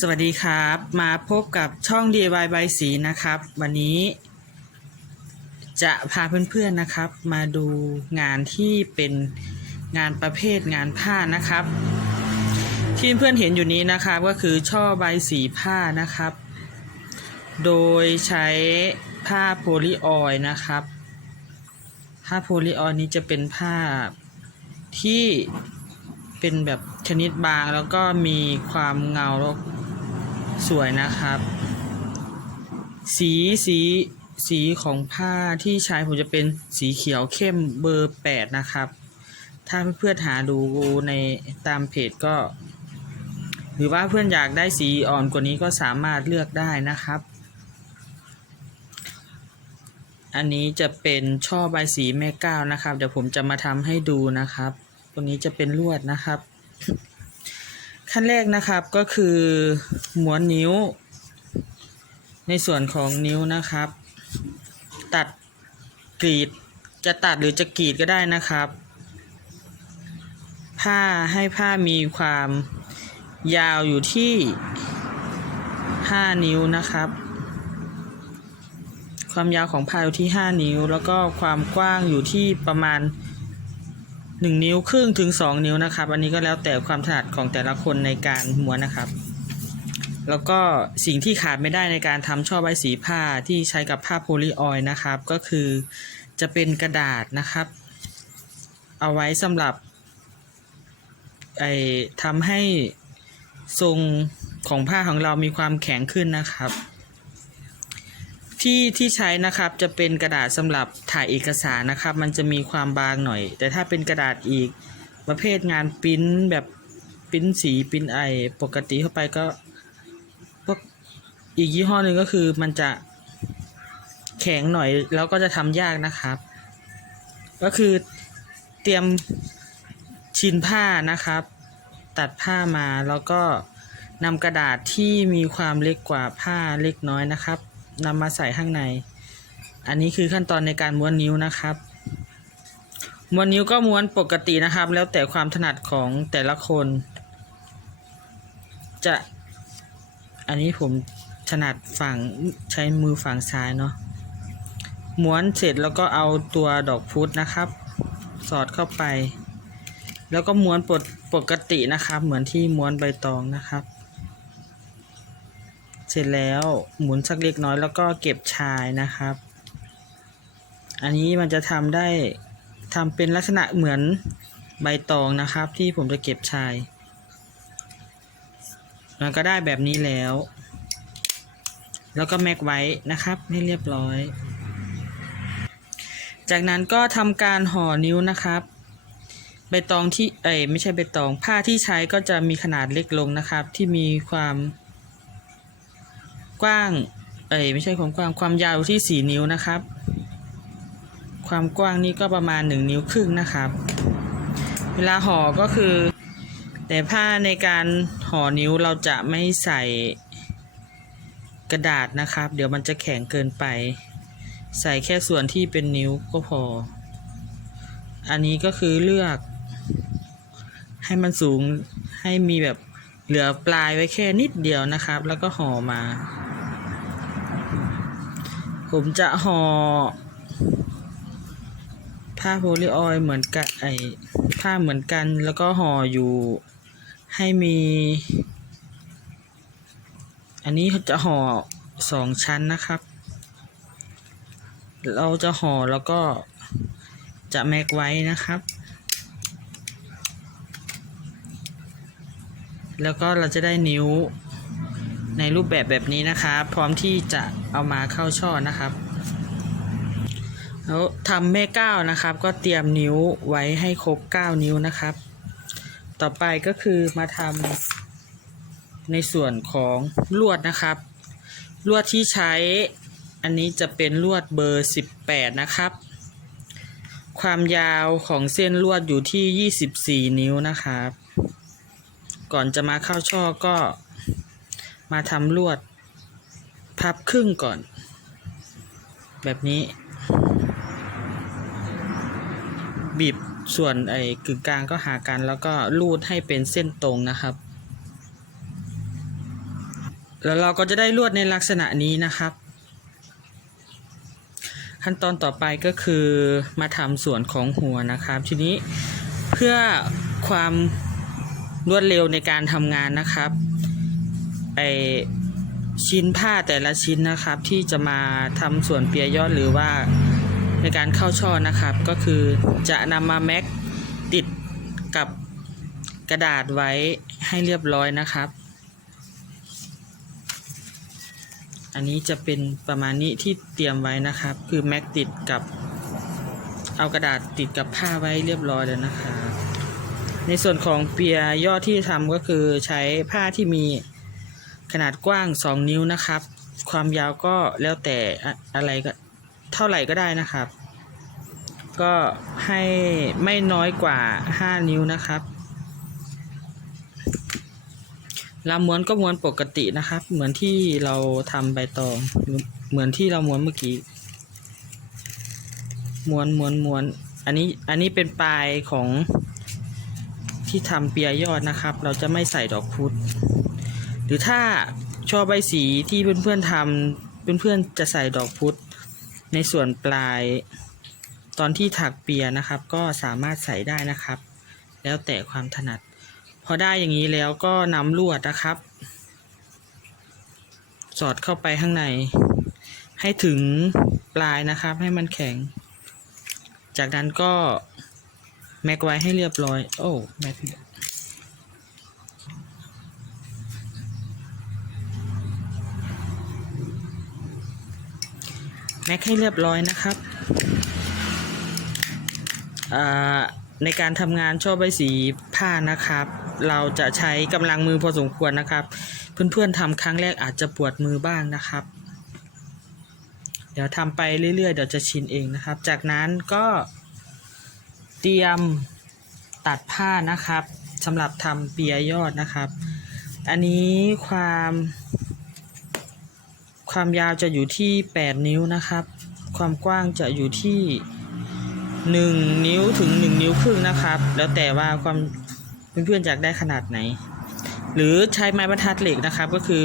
สวัสดีครับ มาพบกับช่อง DIY ใบสีนะครับ วันนี้ จะพาเพื่อนๆนะครับ มาดูงานที่เป็นงานประเภทงานผ้านะครับ ที่เพื่อนๆเห็นอยู่นี้นะครับก็คือช่อใบสีผ้านะครับ โดยใช้ผ้าโพลีออยล์นะครับ ผ้าโพลีออยล์นี้จะเป็นผ้าที่เป็นแบบชนิดบางแล้วก็มีความเงาแล้ว สวยนะครับ สีสีสีของผ้าที่ใช้ผมจะเป็นสีเขียวเข้มเบอร์แปดนะครับ ถ้าเพื่อนๆหาดูในตามเพจก็ หรือว่าเพื่อนอยากได้สีอ่อนกว่านี้ก็สามารถเลือกได้นะครับ อันนี้จะเป็นช่อใบสีแม่ก้าวนะครับ เดี๋ยวผมจะมาทำให้ดูนะครับตัวนี้จะเป็นลวดนะครับ ขั้นแรกนะครับก็คือม้วนนิ้ว ในส่วนของนิ้วนะครับ ตัดกรีดจะตัดหรือจะกรีดก็ได้นะครับ ผ้าให้ผ้ามีความยาวอยู่ที่ 5 นิ้วนะครับ ความยาวของผ้าอยู่ที่ 5 นิ้ว แล้วก็ความกว้างอยู่ที่ประมาณ 1 นิ้วครึ่งถึง 2 นิ้วนะครับ อันนี้ก็แล้วแต่ความถนัดของแต่ละคนในการม้วนนะครับ แล้วก็สิ่งที่ขาดไม่ได้ในการทำช่อใบสีผ้าที่ใช้กับผ้าโพลีออยล์นะครับ ก็คือจะเป็นกระดาษนะครับ เอาไว้สำหรับไอทำให้ทรงของผ้าของเรามีความแข็งขึ้นนะครับ ที่ที่ใช้นะครับจะเป็นกระดาษสำหรับถ่ายเอกสารนะครับ มันจะมีความบางหน่อย แต่ถ้าเป็นกระดาษอีกประเภทงานปริ้นแบบปริ้นสีปริ้นไอปกติเข้าไปก็พวกอีกยี่ห้อหนึ่งก็คือมันจะแข็งหน่อยแล้วก็จะทำยากนะครับ ก็คือเตรียมชิ้นผ้านะครับ ตัดผ้ามาแล้วก็นำกระดาษที่มีความเล็กกว่าผ้าเล็กน้อยนะครับ นำมาใส่ข้างใน อันนี้คือขั้นตอนในการม้วนนิ้วนะครับม้วนนิ้วก็ม้วนปกตินะครับ แล้วแต่ความถนัดของแต่ละคน จะ อันนี้ผมถนัดฝั่งใช้มือฝั่งซ้ายเนาะม้วนเสร็จแล้วก็เอาตัวดอกพุธนะครับ สอดเข้าไป แล้วก็ม้วนปกปกตินะครับ เหมือนที่ม้วนใบตองนะครับ สร็จแล้วหมุนสักเล็กน้อยแล้วก็เก็บชายนะครับ อันนี้มันจะทำได้ทำเป็นลักษณะเหมือนใบตองนะครับ ที่ผมจะเก็บชาย มันก็ได้แบบนี้แล้ว แล้วก็แม็กไว้นะครับให้เรียบร้อย จากนั้นก็ทำการห่อนิ้วนะครับใบตองที่เอ้ยไม่ใช่ใบตองผ้าที่ใช้ก็จะมีขนาดเล็กลงนะครับ ที่มีความ กว้าง เอ้ยไม่ใช่ความกว้างความยาวที่สี่นิ้วนะครับ ความกว้างนี่ก็ประมาณหนึ่งนิ้วครึ่งนะครับ เวลาห่อก็คือ แต่ผ้าในการห่อนิ้วเราจะไม่ใส่กระดาษนะครับ เดี๋ยวมันจะแข็งเกินไป ใส่แค่ส่วนที่เป็นนิ้วก็พอ อันนี้ก็คือเลือก ให้มันสูงให้มีแบบเหลือปลายไว้แค่นิดเดียวนะครับ แล้วก็ห่อมา ผมจะห่อผ้าโพลีออยล์เหมือนกันไอผ้าเหมือนกันแล้วก็ห่ออยู่ให้มี อันนี้จะห่อสองชั้นนะครับ เราจะห่อแล้วก็จะแม็กไว้นะครับ แล้วก็เราจะได้นิ้ว ในรูปแบบแบบนี้นะครับ พร้อมที่จะเอามาเข้าช่อนะครับแล้วทำแม่ก้าวนะครับ ก็เตรียมนิ้วไว้ให้ครบ 9 นิ้วนะครับ ต่อไปก็คือมาทำในส่วนของลวดนะครับ ลวดที่ใช้อันนี้จะเป็นลวดเบอร์ 18 นะครับ ความยาวของเส้นลวดอยู่ที่ 24 นิ้วนะครับ ก่อนจะมาเข้าช่อก็ มาทำลวด พับครึ่งก่อน แบบนี้ บีบส่วนไอ้กึ่งกลางก็หากันแล้วก็ลูดให้เป็นเส้นตรงนะครับ แล้วเราก็จะได้ลวดในลักษณะนี้นะครับ ขั้นตอนต่อไปก็คือมาทำส่วนของหัวนะครับ ทีนี้เพื่อความรวดเร็วในการทำงานนะครับ ไอชิ้นผ้าแต่ละชิ้นนะครับ ที่จะมาทำส่วนเปียยอดหรือว่าในการเข้าช่อนะครับ ก็คือจะนำมาแม็กติดกับกระดาษไว้ให้เรียบร้อยนะครับ อันนี้จะเป็นประมาณนี้ที่เตรียมไว้นะครับ คือแม็กติดกับเอากระดาษติดกับผ้าไว้เรียบร้อยแล้วนะครับในส่วนของเปียยอดที่ทำก็คือใช้ผ้าที่มี ขนาดกว้าง 2 นิ้วนะครับ ความยาวก็แล้วแต่อะไรก็เท่าไหร่ก็ได้นะครับ ก็ให้ไม่น้อยกว่า 5 นิ้วนะครับลำม้วนก็ม้วนปกตินะครับ เหมือนที่เราทำใบตอง เหมือนที่เราม้วนเมื่อกี้ม้วนม้วนม้วน อันนี้อันนี้เป็นปลายของที่ทำเปียยอดนะครับ เราจะไม่ใส่ดอกพุธ หรือถ้าชอบใบสีที่เพื่อนๆทำเพื่อนๆจะใส่ดอกพุธในส่วนปลาย ตอนที่ถักเปียนะครับ ก็สามารถใส่ได้นะครับ แล้วแต่ความถนัด พอได้อย่างนี้แล้วก็นำลวดนะครับ สอดเข้าไปข้างใน ให้ถึงปลายนะครับ ให้มันแข็ง จากนั้นก็แม็กไว้ให้เรียบร้อย โอ้แม็ก แม็กให้เรียบร้อยนะครับในการทำงานช่อใบสีผ้านะครับ เราจะใช้กำลังมือพอสมควรนะครับ เพื่อนๆทำครั้งแรกอาจจะปวดมือบ้างนะครับ เดี๋ยวทำไปเรื่อยๆ เดี๋ยวจะชินเองนะครับ จากนั้นก็เตรียมตัดผ้านะครับสำหรับทำเปียยอดนะครับ อันนี้ความ ความยาวจะอยู่ที่ 8 นิ้วนะครับ ความกว้างจะอยู่ที่ 1 นิ้วถึง 1 นิ้วครึ่งนะครับ แล้วแต่ว่าความเพื่อนๆอยากได้ขนาดไหน หรือใช้ไม้บรรทัดเหล็กนะครับ ก็คือ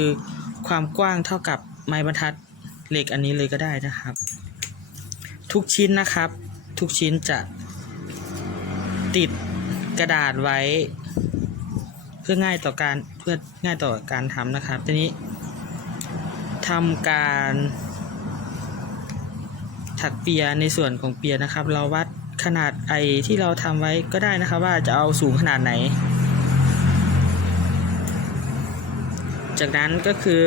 ความกว้างเท่ากับไม้บรรทัดเหล็กอันนี้เลยก็ได้นะครับ ทุกชิ้นนะครับ ทุกชิ้นจะติดกระดาษไว้ เพื่อง่ายต่อการเพื่อง่ายต่อการทำนะครับทีนี้ ทำการถักเปียในส่วนของเปียนะครับ เราวัดขนาดไอที่เราทำไว้ก็ได้นะครับ ว่าจะเอาสูงขนาดไหน จากนั้นก็คือ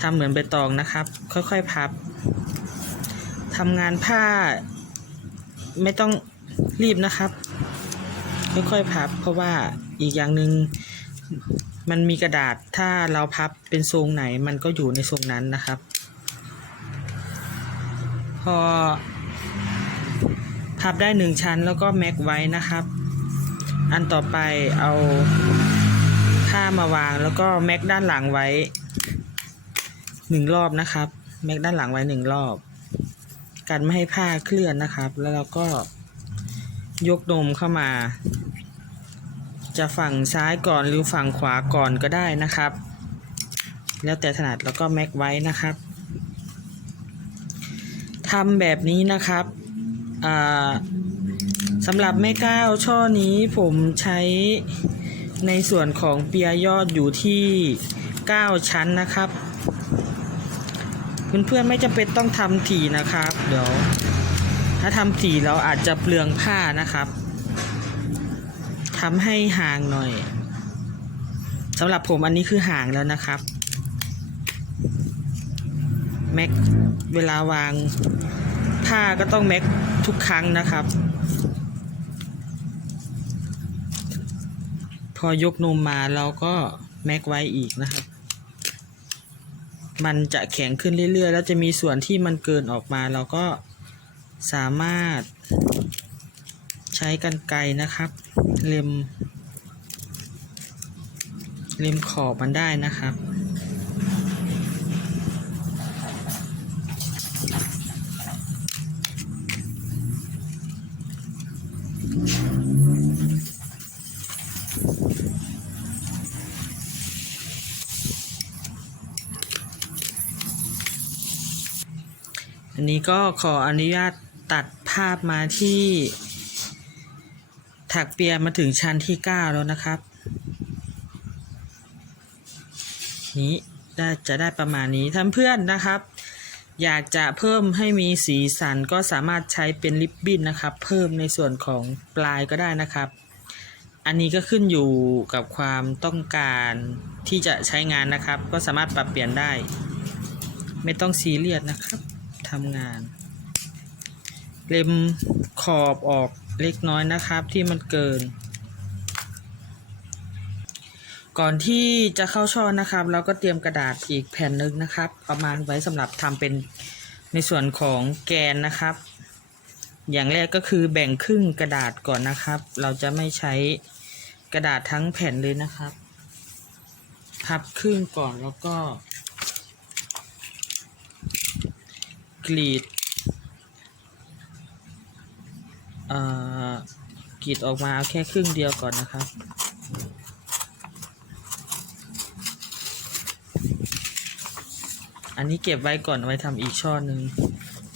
ทำเหมือนใบตองนะครับ ค่อยๆพับทำงานผ้าไม่ต้องรีบนะครับ ค่อยๆพับเพราะว่าอีกอย่างหนึ่ง มันมีกระดาษถ้าเราพับเป็นทรงไหนมันก็อยู่ในทรงนั้นนะครับ พอ พับได้หนึ่งชั้นแล้วก็แม็กไว้นะครับ อันต่อไปเอาผ้ามาวางแล้วก็แม็กด้านหลังไว้หนึ่งรอบนะครับ แม็กด้านหลังไว้หนึ่งรอบกันไม่ให้ผ้าเคลื่อนนะครับ แล้วเราก็ยกนมเข้ามา จะฝั่งซ้ายก่อนหรือฝั่งขวาก่อนก็ได้นะครับ แล้วแต่ถนัดแล้วก็แม็กไว้นะครับทำแบบนี้นะครับสำหรับแม่ก้าวช่อนี้ผมใช้ในส่วนของเปียยอดอยู่ที่ 9 ชั้นนะครับ เพื่อนๆไม่จำเป็นต้องทำถี่นะครับ เดี๋ยว ถ้าทำถี่เราอาจจะเปลืองผ้านะครับ ทำให้ห่างหน่อยสำหรับผมอันนี้คือห่างแล้วนะครับ แม็กเวลาวางผ้าก็ต้องแม็กทุกครั้งนะครับ พอยกนมมาเราก็แม็กไว้อีกนะครับ มันจะแข็งขึ้นเรื่อยๆ แล้วจะมีส่วนที่มันเกินออกมาเราก็สามารถ ช้กันไกนะครับ เล็ม เล็มขอบมันได้นะครับอันนี้ก็ขออนุญาตตัดภาพมาที่ ถักเปียมาถึงชั้นที่เก้าแล้วนะครับ นี้ได้จะได้ประมาณนี้ท่านเพื่อนนะครับ อยากจะเพิ่มให้มีสีสันก็สามารถใช้เป็นริบบิ้นนะครับ เพิ่มในส่วนของปลายก็ได้นะครับ อันนี้ก็ขึ้นอยู่กับความต้องการที่จะใช้งานนะครับ ก็สามารถปรับเปลี่ยนได้ ไม่ต้องซีเรียสนะครับทำงาน เล็มขอบออก เล็กน้อยนะครับที่มันเกิน ก่อนที่จะเข้าช่อนะครับ เราก็เตรียมกระดาษอีกแผ่นหนึ่งนะครับ ประมาณไว้สำหรับทำเป็นในส่วนของแกนนะครับ อย่างแรกก็คือแบ่งครึ่งกระดาษก่อนนะครับ เราจะไม่ใช้กระดาษทั้งแผ่นเลยนะครับพับครึ่งก่อนแล้วก็กรีดเอ่อ กรีดออกมาเอาแค่ครึ่งเดียวก่อนนะครับ อันนี้เก็บไว้ก่อนไว้ทำอีกช่อหนึ่ง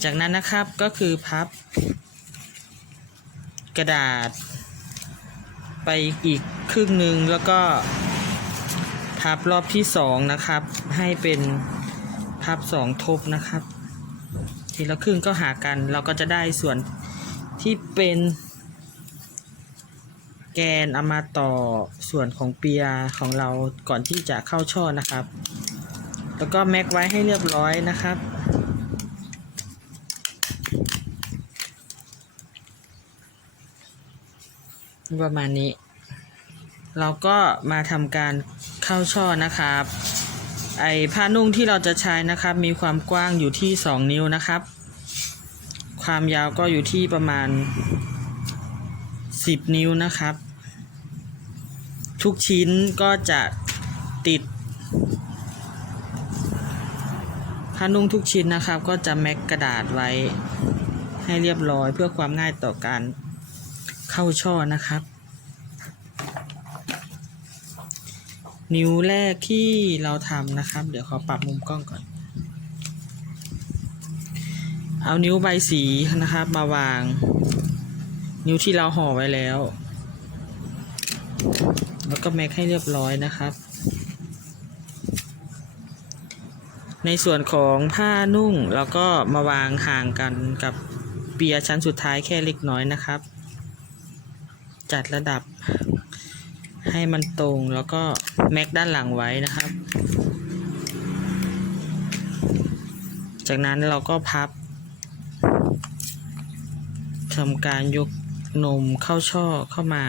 จากนั้นนะครับก็คือพับ กระดาษ ไปอีกครึ่งหนึ่งแล้วก็พับรอบที่สองนะครับ ให้เป็นพับสองทบนะครับ ทีละครึ่งก็หากันเราก็จะได้ส่วน ที่เป็นแกนเอามาต่อส่วนของเปียของเราก่อนที่จะเข้าช่อนะครับ แล้วก็แม็กไว้ให้เรียบร้อยนะครับ ประมาณนี้ เราก็มาทำการเข้าช่อนะครับ ไอผ้านุ่งที่เราจะใช้นะครับ มีความกว้างอยู่ที่ 2 นิ้วนะครับ ความยาวก็อยู่ที่ประมาณ 10 นิ้วนะครับ ทุกชิ้นก็จะติดผ้านุ่งทุกชิ้นนะครับ ก็จะแม็กกระดาษไว้ให้เรียบร้อยเพื่อความง่ายต่อการเข้าช่อนะครับ นิ้วแรกที่เราทำนะครับ เดี๋ยวขอปรับมุมกล้องก่อน เอานิ้วใบสีนะครับ มาวาง นิ้วที่เราห่อไว้แล้ว แล้วก็แม็กให้เรียบร้อยนะครับ ในส่วนของผ้านุ่งเราก็มาวางห่างกันกับเปียชั้นสุดท้ายแค่เล็กน้อยนะครับ จัดระดับให้มันตรงแล้วก็แม็กด้านหลังไว้นะครับ จากนั้นเราก็พับ ทำการยกนมเข้าช่อเข้ามา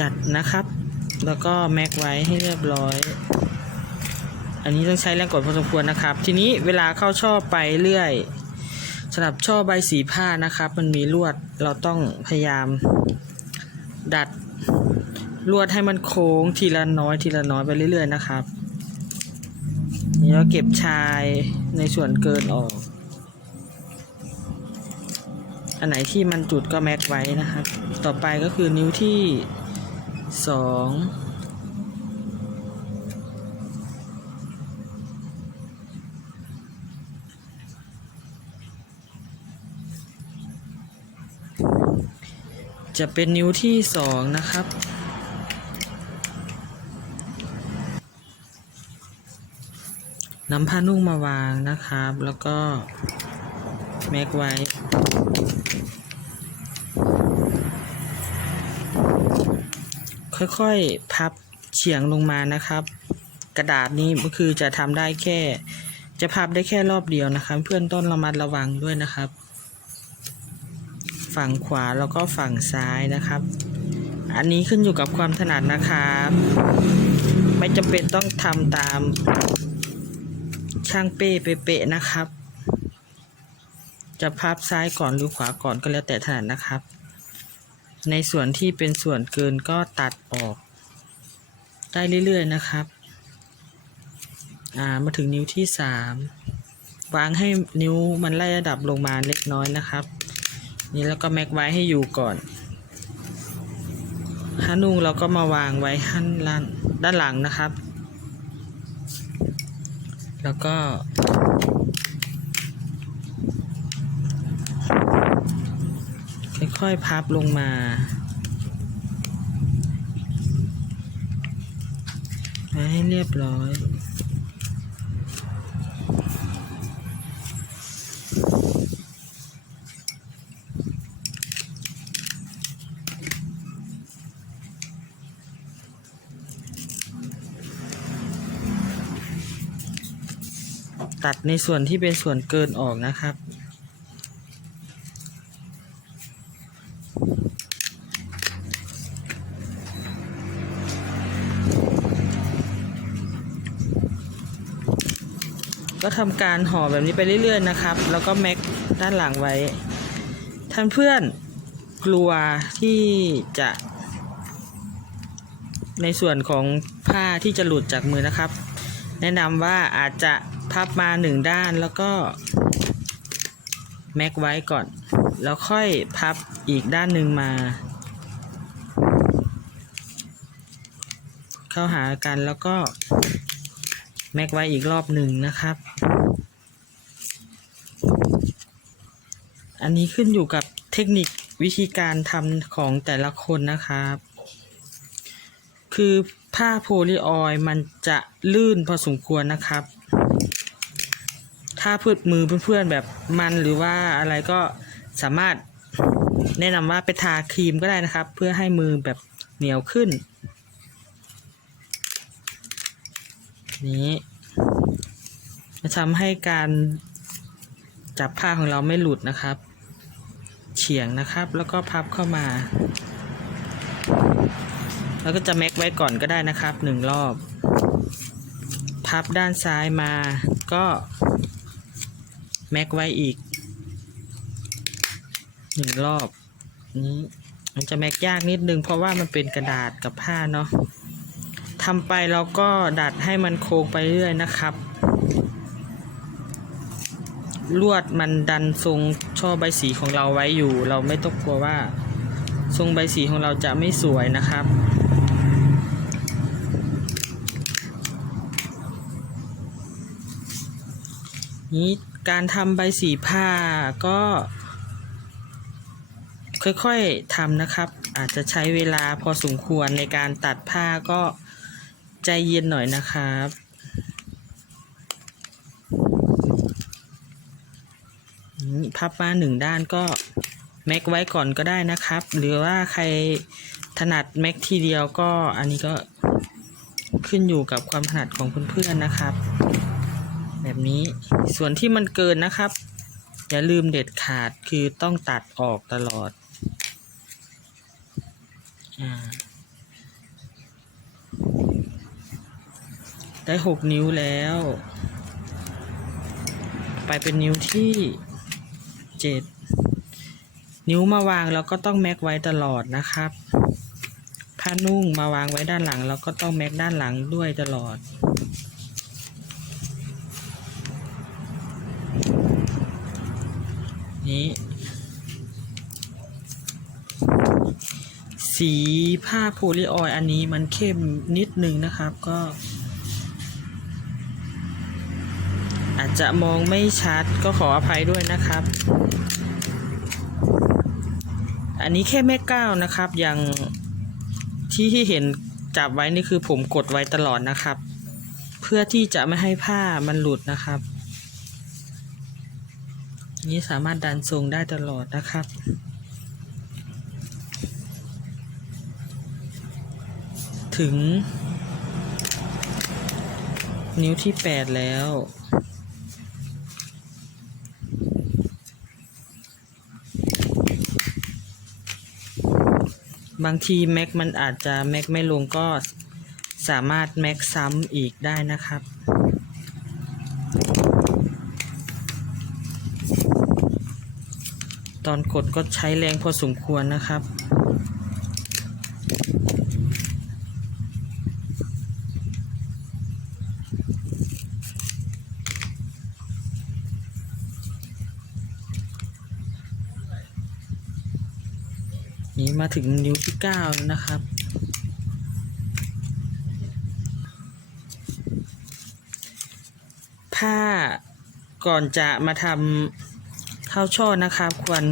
จัดนะครับ แล้วก็แม็กไว้ให้เรียบร้อย อันนี้ต้องใช้แรงกดพอสมควรนะครับ ทีนี้เวลาเข้าช่อไปเรื่อยสำหรับช่อใบสีผ้านะครับ มันมีลวดเราต้องพยายาม ดัดลวดให้มันโค้งทีละน้อยทีละน้อยไปเรื่อย ๆ นะครับ นี่เราเก็บชายในส่วนเกินออก อันไหนที่มันจุดก็แม็กไว้นะครับ ต่อไปก็คือนิ้วที่สองจะเป็นนิ้วที่สองนะครับ นำผ้านุ่งมาวางนะครับ แล้วก็แม็กไว้ ค่อยๆ พับเฉียงลงมานะครับ กระดาษนี้ก็คือจะทำได้แค่ จะพับได้แค่รอบเดียวนะครับ เพื่อนต้นระมัดระวังด้วยนะครับ ฝั่งขวาแล้วก็ฝั่งซ้ายนะครับ อันนี้ขึ้นอยู่กับความถนัดนะครับ ไม่จำเป็นต้องทำตาม ช่างเป้เป๊ะๆนะครับ จะพับซ้ายก่อนหรือขวาก่อนก็แล้วแต่ถนัดนะครับ ในส่วนที่เป็นส่วนเกินก็ตัดออก ได้เรื่อยๆนะครับามาถึงนิ้วที่สามวางให้นิ้วมันไล่ระดับลงมาเล็กน้อยนะครับ นี่แล้วก็แม็กไว้ให้อยู่ก่อนฮานุงเราก็มาวางไว้ข้างล่างด้านหลังนะครับ แล้วก็ ค่อยๆพับลงมาให้เรียบร้อย ตัดในส่วนที่เป็นส่วนเกินออกนะครับ ก็ทำการห่อแบบนี้ไปเรื่อยๆนะครับ แล้วก็แม็กด้านหลังไว้ ท่านเพื่อนกลัวที่จะในส่วนของผ้าที่จะหลุดจากมือนะครับ แนะนำว่าอาจจะ พับมาหนึ่งด้านแล้วก็แม็กไว้ก่อน แล้วค่อยพับอีกด้านหนึ่งมา เข้าหากันแล้วก็แม็กไว้อีกรอบหนึ่งนะครับ อันนี้ขึ้นอยู่กับเทคนิควิธีการทำของแต่ละคนนะครับ คือผ้าโพลีออยล์มันจะลื่นพอสมควรนะครับ ถ้าพืดมือเพื่อนๆแบบมันหรือว่าอะไรก็สามารถแนะนำว่าไปทาครีมก็ได้นะครับ เพื่อให้มือแบบเหนียวขึ้น นี้จะทำให้การจับผ้าของเราไม่หลุดนะครับ เฉียงนะครับ แล้วก็พับเข้ามา แล้วก็จะแม็กไว้ก่อนก็ได้นะครับหนึ่งรอบ พับด้านซ้ายมาก็ แม็กไว้อีกหนึ่งรอบนี้มันจะแม็กยากนิดนึง เพราะว่ามันเป็นกระดาษกับผ้าเนาะทำไปเราก็ดัดให้มันโค้งไปเรื่อยนะครับ ลวดมันดันทรงช่อใบสีของเราไว้อยู่ เราไม่ต้องกลัวว่า ทรงใบสีของเราจะไม่สวยนะครับนี้ การทำใบสีผ้าก็ ค่อยๆทำนะครับ อาจจะใช้เวลาพอสมควรในการตัดผ้าก็ใจเย็นหน่อยนะครับพับมาหนึ่งด้านก็แม็กไว้ก่อนก็ได้นะครับ หรือว่าใครถนัดแม็กทีเดียวก็อันนี้ก็ขึ้นอยู่กับความถนัดของเพื่อนๆนะครับ แบบนี้ ส่วนที่มันเกินนะครับ อย่าลืมเด็ดขาดคือต้องตัดออกตลอดอาได้หกนิ้วแล้ว ไปเป็นนิ้วที่เจ็ดนิ้วมาวางเราก็ต้องแม็กไว้ตลอดนะครับผ้านุ่งมาวางไว้ด้านหลังเราก็ต้องแม็กด้านหลังด้วยตลอด นี้ สีผ้าโพลีออยล์อันนี้มันเข้มนิดนึงนะครับก็ อาจจะมองไม่ชัดก็ขออภัยด้วยนะครับ อันนี้แค่แม่ก้าวนะครับย่างที่ที่เห็นจับไว้นี่คือผมกดไว้ตลอดนะครับ เพื่อที่จะไม่ให้ผ้ามันหลุดนะครับ นี้สามารถดันทรงได้ตลอดนะครับ ถึง นิ้วที่แปดแล้วบางทีแม็กมันอาจจะแม็กไม่ลงก็สามารถแม็กซ้ำอีกได้นะครับ ตอนกดก็ใช้แรงพอสมควรนะครับ นี่มาถึงนิ้วที่เก้านะครับผ้าก่อนจะมาทำ ข้าวช่อนะครับควร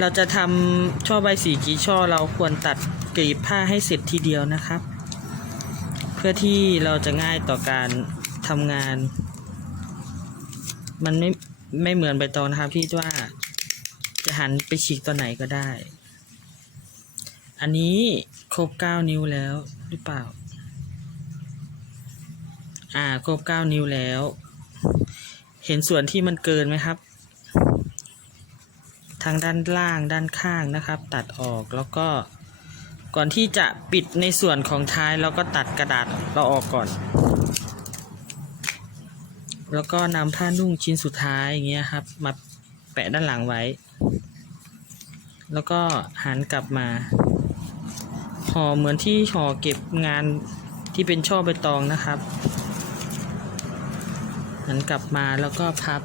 เราจะทำช่อใบสีกี่ช่อเราควรตัดกรีบผ้าให้เสร็จทีเดียวนะครับ เพื่อที่เราจะง่ายต่อการทำงาน มันไม่ไม่เหมือนใบตองนะครับที่ว่าจะหันไปฉีกตอนไหนก็ได้ อันนี้ครบเก้านิ้วแล้วหรือเปล่า อ่า ครบเก้านิ้วแล้ว เห็นส่วนที่มันเกินไหมครับ ทางด้านล่างด้านข้างนะครับ ตัดออกแล้วก็ก่อนที่จะปิดในส่วนของท้ายเราก็ตัดกระดาษเราออกก่อน แล้วก็นำผ้านุ่งชิ้นสุดท้ายอย่างเงี้ยครับ มาแปะด้านหลังไว้ แล้วก็หันกลับมาห่อเหมือนที่ห่อเก็บงานที่เป็นช่อใบตองนะครับ หันกลับมาแล้วก็พับ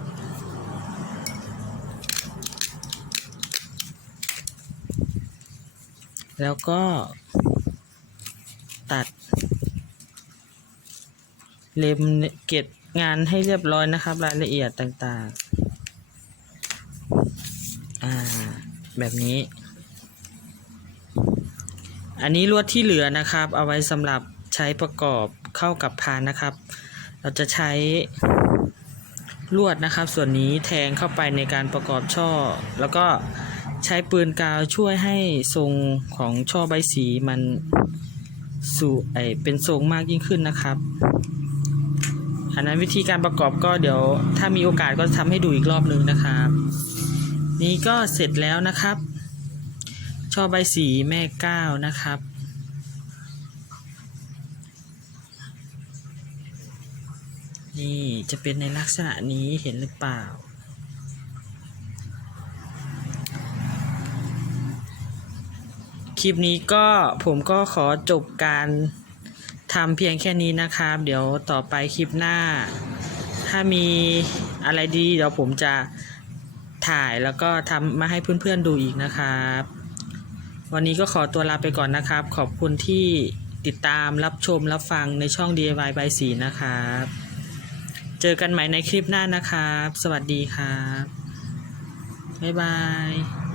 แล้วก็ตัด เล็มเก็บงานให้เรียบร้อยนะครับ รายละเอียดต่างๆ อ่า แบบนี้ อันนี้ลวดที่เหลือนะครับ เอาไว้สำหรับใช้ประกอบเข้ากับพานนะครับ เราจะใช้ลวดนะครับ ส่วนนี้แทงเข้าไปในการประกอบช่อ แล้วก็ ใช้ปืนกาวช่วยให้ทรงของช่อใบสีมันสู่ไอเป็นทรงมากยิ่งขึ้นนะครับอันนั้นวิธีการประกอบก็เดี๋ยวถ้ามีโอกาสก็ทำให้ดูอีกรอบนึงนะครับ นี่ก็เสร็จแล้วนะครับ ช่อใบสีแม่ก้าวนะครับนี่จะเป็นในลักษณะนี้เห็นหรือเปล่า คลิปนี้ก็ผมก็ขอจบการทำเพียงแค่นี้นะครับ เดี๋ยวต่อไปคลิปหน้า ถ้ามีอะไรดีเดี๋ยวผมจะถ่ายแล้วก็ทำมาให้เพื่อนๆดูอีกนะครับ วันนี้ก็ขอตัวลาไปก่อนนะครับ ขอบคุณที่ติดตามรับชมรับฟังในช่อง DIY ใบสีนะครับ เจอกันใหม่ในคลิปหน้านะครับ สวัสดีครับ บ๊ายบาย